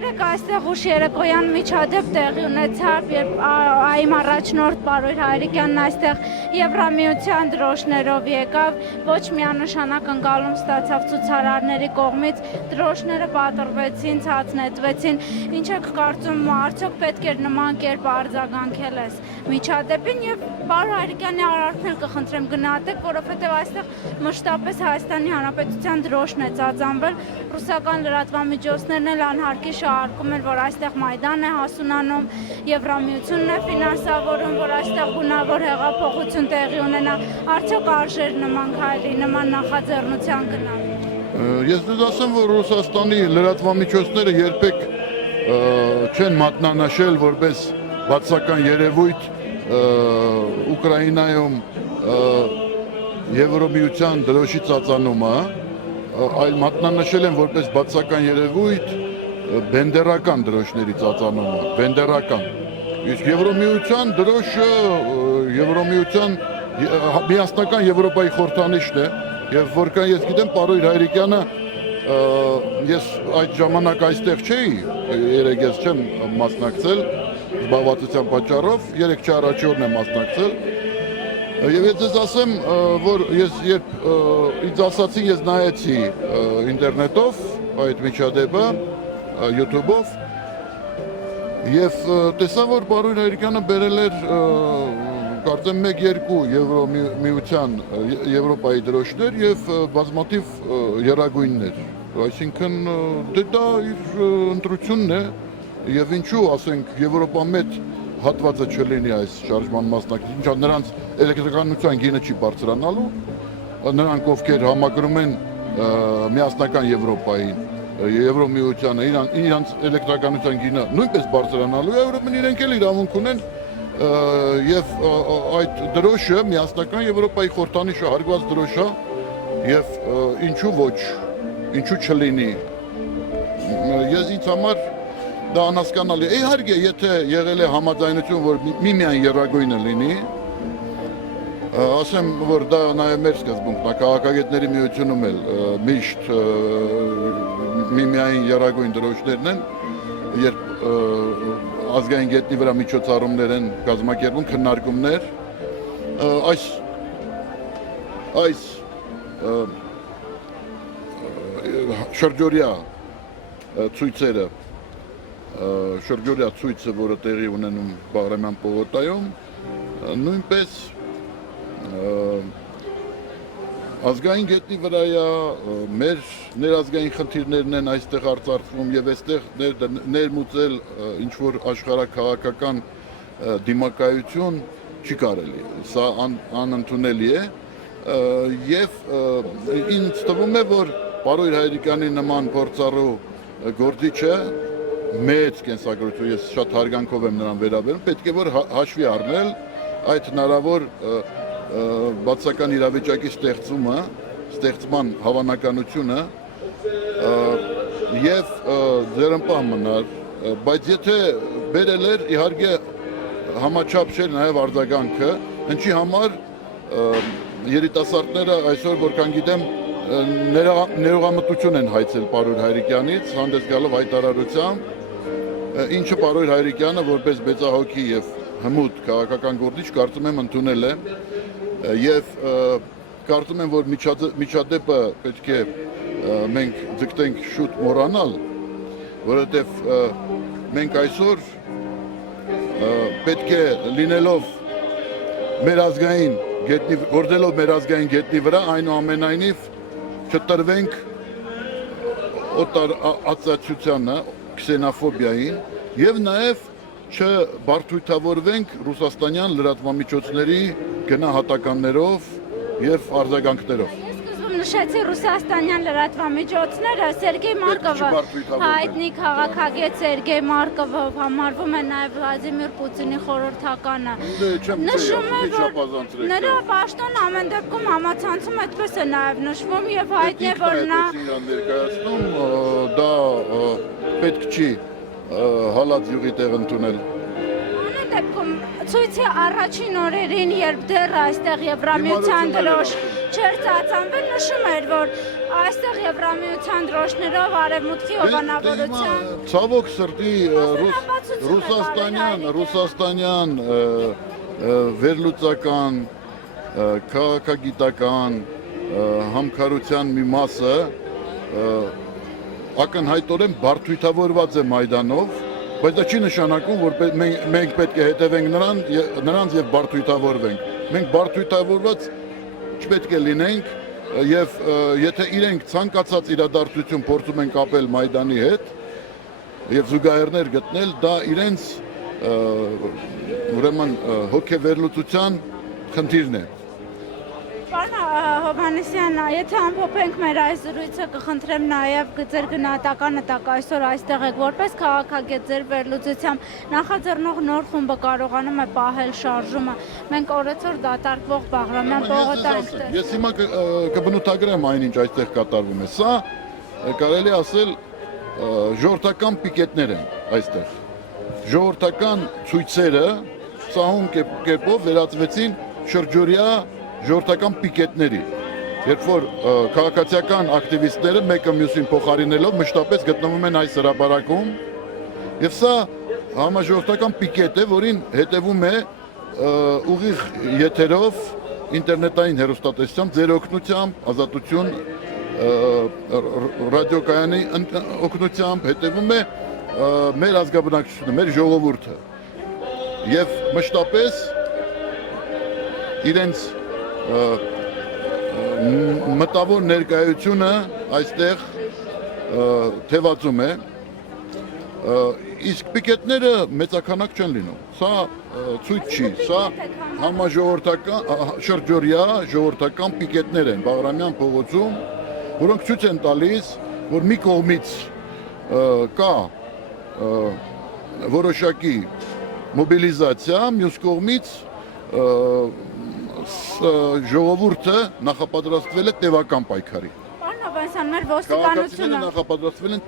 Երեկ այստեղ ուշ երեկոյան միջադեպ տեղի ունեցավ, երբ այմ առաջնորդ Պարույր Հայրիկյանն այստեղ Եվրամիության դրոշներով եկավ, ոչ միանշանակ ընկալում ստացավ ցուցարարների կողմից, դրոշները պատռվեցին, ցածնեցվեցին, ինչ եք կարծում, արդյոք պետք էր նման կերպ արձագանքել այս միջադեպին եւ Պարույր Հայրիկյանի արարքն էլ կխնդրեմ գնահատեք, որովհետեւ այստեղ մշտապես Հայաստանի Հանրապետության դրոշն է ծածանվել, ռուսական լրատվամիջոցներն էլ անհարկի շարքում են, որ այստեղ Մայդան է հասունանում, Եվրամիությունն է ֆինանսավորում, որ այստեղ գունավոր հեղափոխություն տեղի ունենա, արդյոք արժեր նման քայլի, նման նախաձեռնության գնալ։ Ես դուք ասեմ, որ Ռուսաստանի լրատվամիջոցները երբեք չեն մատնանշել որպես բացական երևույթ Ուկրաինայում Եվրամիության դրոշի ծածանումը, այլ մատնանշել են որպես բացական երևույթ բենդերական դրոշների ծածանումը, բենդերական։ Իսկ Եվրամիության դրոշը Եվրամիության միասնական Եվրոպայի խորհրդանիշն է, եւ որքան ես գիտեմ, Պարույր Հայրիկյանը ես այդ ժամանակ այստեղ չէի, երեք ես չեմ մասնակցել զբաղվածության պատճառով, 3-4 օրն եմ մասնակցել։ Եվ ես ձեզ ասեմ, որ ես երբ ինձ ասացին, ես նայեցի ինտերնետով այդ միջադեպը, YouTube-ով, եւ տեսա, որ Պարույր Հայրիկյանը բերել էր կարծեմ 1-2 Եվրամիության Եվրոպայի դրոշներ եւ բազմաթիվ եռագույններ, այսինքն դա իր ընտրությունն է եւ ինչու, ասենք, Եվրոպա մեծ հատվածը չլինի այս շարժման մասնակից, ինչա նրանց էլեկտրականության գինը չի բարձրանալու, նրանք ովքեր համակրում են միասնական Եվրոպային, Եվրամիությանը, իրանց էլեկտրականության գինը նույնպես բարձրանալու է, ուրեմն իրենք էլ իրավունք ունեն եւ այդ դրոշը միասնական Եվրոպայի խորհրդանիշը հարգված դրոշ է եւ ինչու ոչ, ինչու չլինի։ Ես ինձ համար դա անհասկանալի է։ Իհարկե, եթե եղել է համաձայնություն, որ միմիայն եռագույնը լինի, ասեմ, որ դա նաև մեր սկզբունքն է, քաղաքագետների միությունում էլ միշտ միմիայն եռագույն դրոշներն են, երբ ազգային գետնի վրա միջոցառումներ են կազմակերպում, քննարկումներ, այս շրջօրյա ցույցերը շրջօրյա ցույցը, որը տեղի ունենում Բաղրամյան պողոտայում, նույնպես ազգային գետնի վրա է, մեր ներազգային խնդիրներն են այստեղ արծարծվում եւ այստեղ ներմուծել ինչ-որ աշխարհաքաղաքական դիմակայություն չի կարելի, սա անընդունելի է եւ ինձ թվում է, որ Պարույր Հայրիկյանի նման փորձառու գործիչը մեծ կենսագրություն, ես շատ հարգանքով եմ նրան վերաբերում, պետք է որ հաշվի առնել այդ հնարավոր բացական իրավիճակի ստեղծման հավանականությունը եւ ձեռնպահ մնալ, բայց եթե բերել էր, իհարկե համաչափ չէր նաեւ արձագանքը, ինչի համար երիտասարդները այսօր, որքան գիտեմ, ներողամտություն են հայցել Պարույր Հայրիկյանից, հանդես գալով հայտարարությամբ, ինչը Պարույր Հայրիկյանը որպես մեծահոգի եւ հմուտ քաղաքական գործիչ կարծում եմ ընդունել է եւ կարծում եմ, որ միջադեպը պետք է մենք ձգտենք շուտ մոռանալ, որովհետեւ մենք այսօր պետք է լինելով մեր ազգային գետնի, գործելով մեր ազգային գետնի վրա, այնուամենայնիվ չտրվենք օտարածածությանը, քսենոֆոբիային եւ նաեւ չբարդույթավորվենք ռուսաստանյան լրատվամիջոցների գնահատականներով եւ արձագանքներով։ Նշեցի ռուսաստանյան լրատվամիջոցները, Սերգեյ Մարկովը, հայտնի քաղաքագետ Սերգեյ Մարկովը համարվում է նաև Վլադիմիր Պուտինի խորհրդականը։ Նշում է, որ նրա պաշտոնը ամեն դեպքում համացանցում այդպես է նաև նշվում եւ հայտնի է, որ նա ներկայացնում, դա պետք չի հալած յուղի տեղ ընդունել։ Դեպքում ցույցի առաջին օրերին, երբ դեռ այստեղ Եվրամիության դրոշ չէր ծածանվել, նշում էր, որ այստեղ Եվրամիության դրոշներով արևմուտքի հովանավորության Ցավոք սրտի ռուսաստանյան վերլուծական քաղաքագիտական համքարության մի մասը ակնհայտորեն բարդույթավորված է Մայդանով, բայց դա չի նշանակում, որ մենք պետք է հետևենք նրանց եւ բարդույթավորվենք։ Մենք բարդույթավորված չպետք է լինենք եւ եթե իրենք ցանկացած իրադարձություն փորձում են կապել Մայդանի հետ եւ զուգահեռներ գտնել, դա իրենց ուրեմն հոգեվերլուծության խնդիրն է։ Պարոն Հովհաննիսյան, եթե ամփոփենք մեր այս զրույցը, կխնդրեմ նաև ձեր գնահատականը տակ այսօր այստեղ եք որպես քաղաքագետ ձեր վերլուծությամբ նախաձեռնող նոր խումբը կարողանում է պահել շարժումը։ Մենք օրեցօր դատարկվող Բաղրամյան պողոտան։ Ես հիմա կբնութագրեմ այնինչ այստեղ կատարվում է։ Սա կարելի ասել ժողովրդական պիկետներ են այստեղ։ Ժողովրդական ցույցերը սահուն կերպով վերածվեցին շրջօրյա ժողովրդական պիկետների, երբ որ քաղաքացիական ակտիվիստները մեկը մյուսին փոխարինելով մշտապես գտնվում են այս հրապարակում, եւ սա համաժողովրդական պիկետ է, որին հետևում է ուղիղ եթերով ինտերնետային հեռուստատեսությամբ, ձեր օգնությամբ, Ազատություն ռադիոկայանի օգնությամբ հետևում է մեր ազգաբնակչությունը, մեր ժողովուրդը եւ մշտապես իրենց մտավոր ներկայությունը այստեղ թևածում է, իսկ պիկետները մեծականակ չեն լինում, սա ցույց չի, սա համաժողովրդական շրջօրյա ժողովրդական պիկետներ են Բաղրամյան փողոցում, որոնք ցույց են տալիս, որ մի կողմից կա որոշակի մոբիլիզացիա, մյուս կողմից ժողովուրդը նախապատրաստվել է տևական պայքարի։ Պարոն Հովհաննիսյան, մեր ոստիկանությունը նախապատրաստվել են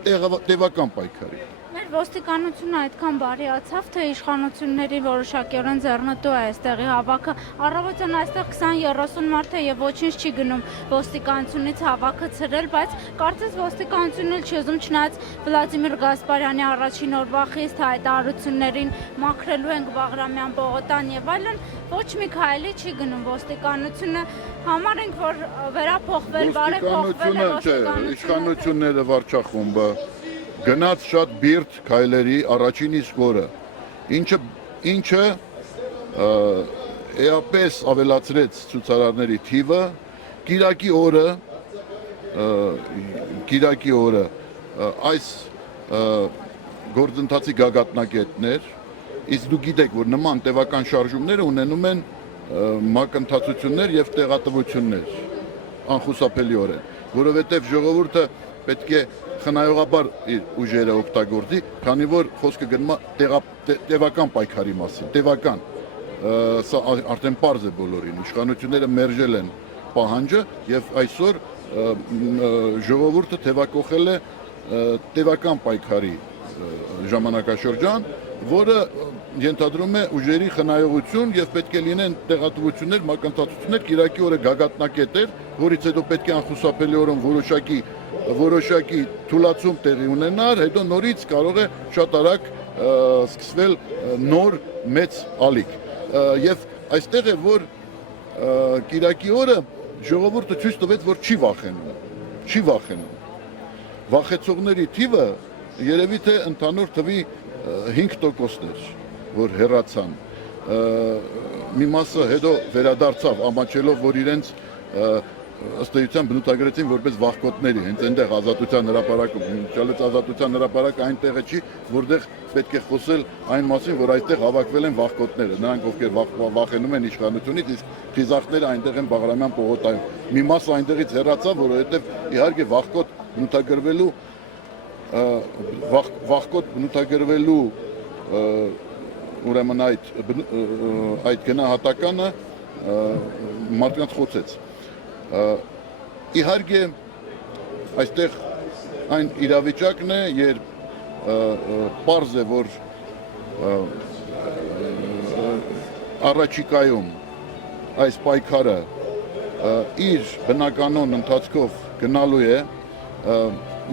տևական պայքարի։ Մեր ոստիկանությունը այդքան բարիացավ, թե իշխանությունների որոշակիորեն ձեռնտու է այստեղի հավաքը։ Առավոտյան այստեղ 20-30 մարդ է եւ ոչինչ չի գնում ոստիկանությունից հավաքը ցրել, բայց կարծես ոստիկանությունն էլ չի ուզում, չնայած Վլադիմիր Գասպարյանի առաջին օրվա խիստ հայտարարություններին մաքրելու են Բաղրամյան պողոտան եւ այլն, ոչ մի քայլի չի գնում ոստիկանությունը։ Համարենք, որ վերափոխվել, բարեփոխվել է ոստիկանությունը։ Իշխանությունները վարչախումբը գնաց շատ բիրտ քայլերի առաջին իսկ օրը, ինչը էապես ավելացրեց ցուցարարների թիվը, Կիրակի օրը այս գործընթացի գագաթնակետներ, իսկ դուք գիտեք, որ նման տևական շարժումները ունենում են մակընթացություններ եւ տեղատվություններ անխուսափելիորեն, որովհետեւ ժողովուրդը պետք է խնայողաբար իր ուժերը օգտագործի, քանի որ խոսքը գնում է տևական պայքարի մասին, տևական, սա արդեն պարզ է բոլորին, իշխանությունները մերժել են պահանջը եւ այսօր ժողովուրդը թևակողել է տևական պայքարի ժամանակաշրջան, որը ենթադրում է ուժերի խնայողություն եւ պետք է լինեն տեղատվություններ, մակընթացություններ, Կիրակի օրը գագաթնակետ էր, որից հետո պետք է անխուսափելիորեն որոշակի թուլացում տեղի ունենար, հետո նորից կարող է շատ արագ սկսվել նոր մեծ ալիք։ Եվ այստեղ է, որ Կիրակի օրը ժողովուրդը ցույց տվեց, որ չի վախենում։ Վախեցողների թիվը երևի թե ընդհանուր թվի 5%-ն էր, որ հեռացան։ Մի մասը հետո վերադարձավ, ամաչելով, որ իրենց ըստ էության բնութագրեցին որպես վախկոտների, հենց այնտեղ Ազատության հրապարակում, ճալեց Ազատության հրապարակը այնտեղը չի, որտեղ պետք է խոսել այն մասին, որ այստեղ հավաքվել են վախկոտները, նրանք ովքեր վախենում են իշխանությունից, իսկ խիզախները այնտեղ են Բաղրամյան պողոտայում։ Մի մասը այնտեղից հեռացավ, որովհետև իհարկե վախկոտ բնութագրվելու ուրեմն այդ գնահատականը մարդկանց խոցեց։ Իհարկե այստեղ այն իրավիճակն է, երբ պարզ է, որ առաջիկայում այս պայքարը իր բնականոն ընթացքով գնալու է,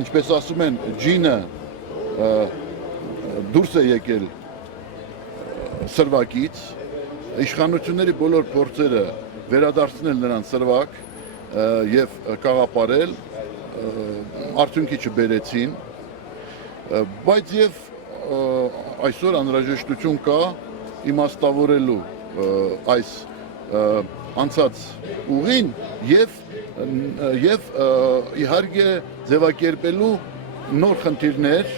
ինչպես ասում են, ջինը դուրս է եկել սրվակից, իշխանությունների բոլոր փորձերը վերադարձնել նրան սրվակ եւ կաղապարել, արդյունքի չբերեցին, բայց եւ այսօր անհրաժեշտություն կա իմաստավորելու այս անցած ուղին եւ իհարկե ձևակերպելու նոր խնդիրներ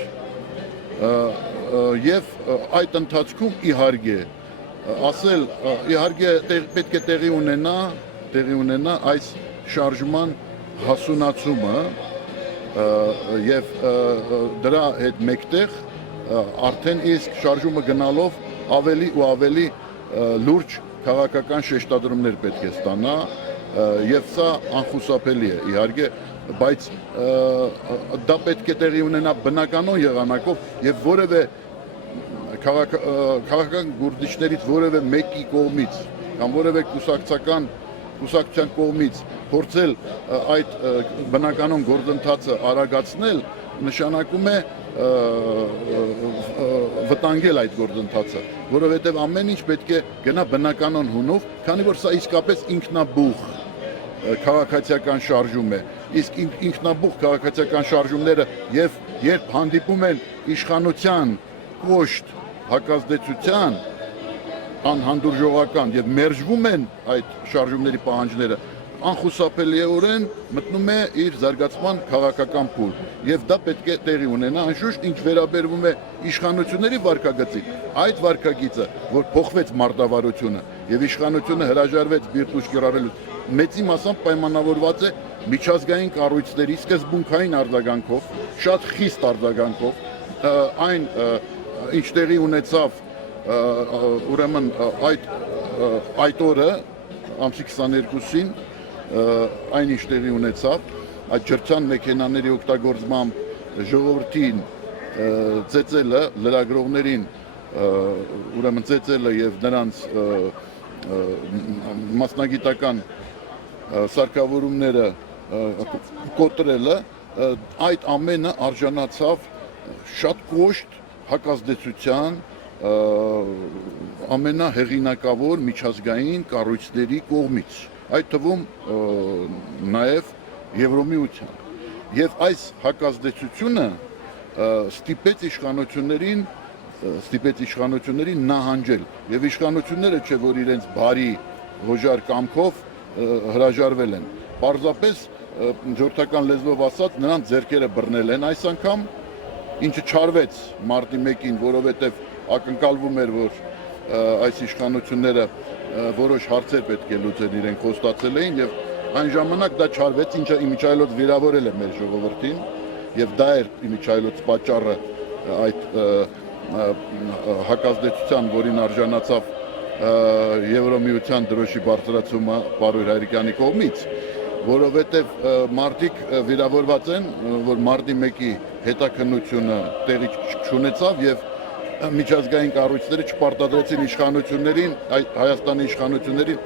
եւ այդ ընթացքում իհարկե ասել իհարկե պետք է տեղի ունենա այս շարժման հասունացումը եւ դրա հետ մեկտեղ արդեն իսկ շարժումը գնալով ավելի ու ավելի լուրջ քաղաքական շեշտադրումներ պետք է ստանա եւ սա անխուսափելի է իհարկե, բայց դա պետք է տեղի ունենա բնականon եղանակով եւ որևէ քաղաքական գուրդիչներից որևէ մեկի կողմից կամ որևէ կուսակցության կողմից փորձել այդ բնականon գործընթացը արագացնել նշանակում է վտանգել այդ գործընթացը, որովհետև ամեն ինչ պետք է գնա բնականon հունով, քանի որ սա իսկապես ինքնաբուխ քաղաքացիական շարժում է, իսկ ինքնաբուխ քաղաքացիական շարժումները եւ երբ հանդիպում են իշխանության կոշտ հակազդեցության անհանդուրժողական եւ մերժվում են այդ շարժումների պահանջները, անխուսափելիորեն մտնում է իր զարգացման քաղաքական փուլ եւ դա պետք է տեղի ունենա անշուշտ ինչ վերաբերվում է իշխանությունների վարկագծին այդ վարկագիծը որ փոխվեց մարտավարությունը եւ իշխանությունը հրաժարվեց բիրտուշ կիրառելու մեծի մասամբ պայմանավորված է միջազգային կառույցների սկզբունքային արձագանքով շատ խիստ արձագանքով այն ինչ տեղի ունեցավ ուրեմն այդ օրը ամսի 22-ին այն ինչ տեղի ունեցավ, այդ ջրցան մեքենաների օգտագործմամբ ժողովրդին ծեծելը, լրագրողներին ուրեմն ծեծելը եւ նրանց մասնագիտական սարքավորումները կոտրելը, այդ ամենը արժանացավ շատ կոշտ հակազդեցության ամենահեղինակավոր միջազգային կառույցների կողմից այդ թվում նաև Եվրոմիության եւ այս հակազդեցությունը ստիպեց իշխանություններին նահանջել եւ իշխանությունները չէ որ իրենց բարի հոժար կամքով հրաժարվել են պարզապես ժողովրդական լեզվով ասած նրանց ձեռքերը բռնել են այս անգամ ինչը չարվեց մարտի 1-ին որովհետեւ ակնկալվում էր որ այս իշխանությունները որոշ հարցեր պետք է լուծեն իրենք խոստացել էին եւ այն ժամանակ դա չարվեց ինչը իմիջայլոց վիրավորել է մեր ժողովրդին եւ դա էր իմիջայլոց պատճառը այդ հակազդեցության որին արժանացավ Եվրոմիության դրոշի բարձրացումը Պարույր Հայրիկյանի կողմից որովհետեւ մարտիկ վիրավորված են որ մարտի 1-ի հետաքննությունը տեղի չունեցավ եւ միջազգային կառույցները չպարտադրեցին իշխանություններին, Հայաստանի իշխանություններին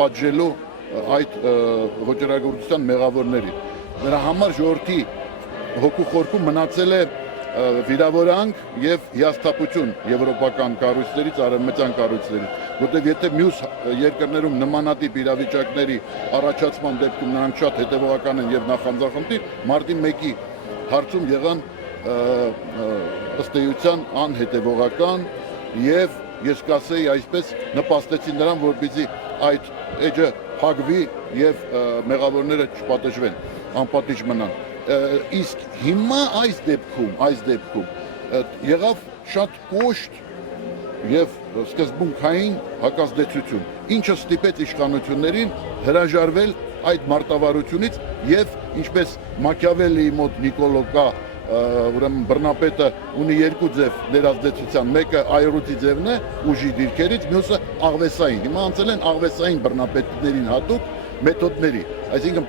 պատժելու այդ ոչռագործության մեղավորներին։ Նրա համար ժողովրդի հոգու խորքում մնացել է վիրավորանք եւ հիասթափություն եվրոպական կառույցներից, արևմտյան կառույցներից, որտեղ եթե մյուս երկրներում նմանատիպ իրավիճակների առաջացման դեպքում նրանք շատ հետեւողական են եւ նախանձախնդիր, մարտի 1-ի հարցում եղան ըստ էության անհետևողական եւ ես կասեի այսպես նպաստեցին նրան որպեսզի այդ էջը փակվի եւ մեղավորները չպատժվեն անպատիժ մնան իսկ հիմա այս դեպքում եղավ շատ կոշտ եւ սկզբունքային հակազդեցություն ինչը ստիպեց իշխանություններին հրաժարվել այդ մարտավարությունից եւ ինչպես Մաքիավելիի մոտ Նիկոլո կա ուրեմն բռնապետը ունի երկու ձև ներազդեցության, մեկը այրուծի ձևն է ուժի դիրքերից, մյուսը աղվեսային։ Հիմա անցել են աղվեսային բռնապետներին հատուկ մեթոդների, այսինքն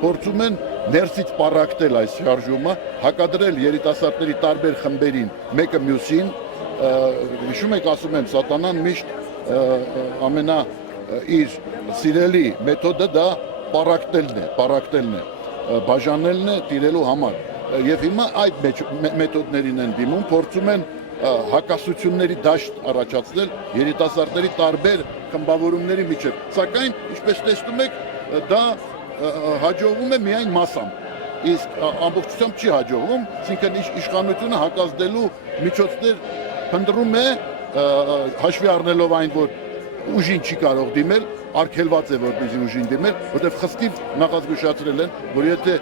փորձում են ներսից պառակտել այս շարժումը, հակադրել երիտասարդների տարբեր խմբերին, մեկը մյուսին, հիշում եք ասում եմ, սատանան միշտ իր սիրելի մեթոդը դա պարակտելն է, բաժանելն է տիրելու համար։ Եվ հիմա այդ մեթոդներին են դիմում, փորձում են հակասությունների դաշտ առաջացնել երիտասարդների տարբեր խմբավորումների միջև։ Սակայն, ինչպես տեսնում եք, դա հաջողվում է միայն մասամբ, իսկ ամբողջությամբ չի հաջողվում, այսինքն իշխանությունը հակազդելու միջոցներ փնտրում է, հաշվի առնելով այն, որ ուժին չի կարող դիմել, արգելված է որպեսզի ուժին դիմել, որտեղ խստիվ նախազգուշացրել են, որ եթե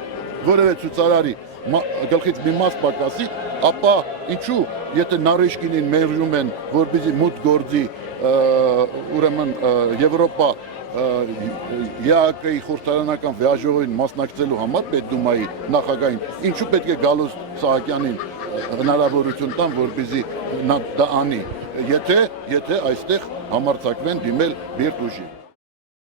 որևէ ցուցարարի գլխից մի մաս պակասի, ապա ինչու, եթե Նարեշկինին մերժում են, որպեսզի մուտք գործի ուրեմն Եվրոպա ԵԱԿ-ի խորհրդարանական վեաժողովին մասնակցելու համար Պետդումայի նախագահին, ինչու պետք է Գալուստ Սահակյանին հնարավորություն տան, որպեսզի նա դա անի, եթե այստեղ համարձակվեն դիմել բիրտ ուժի։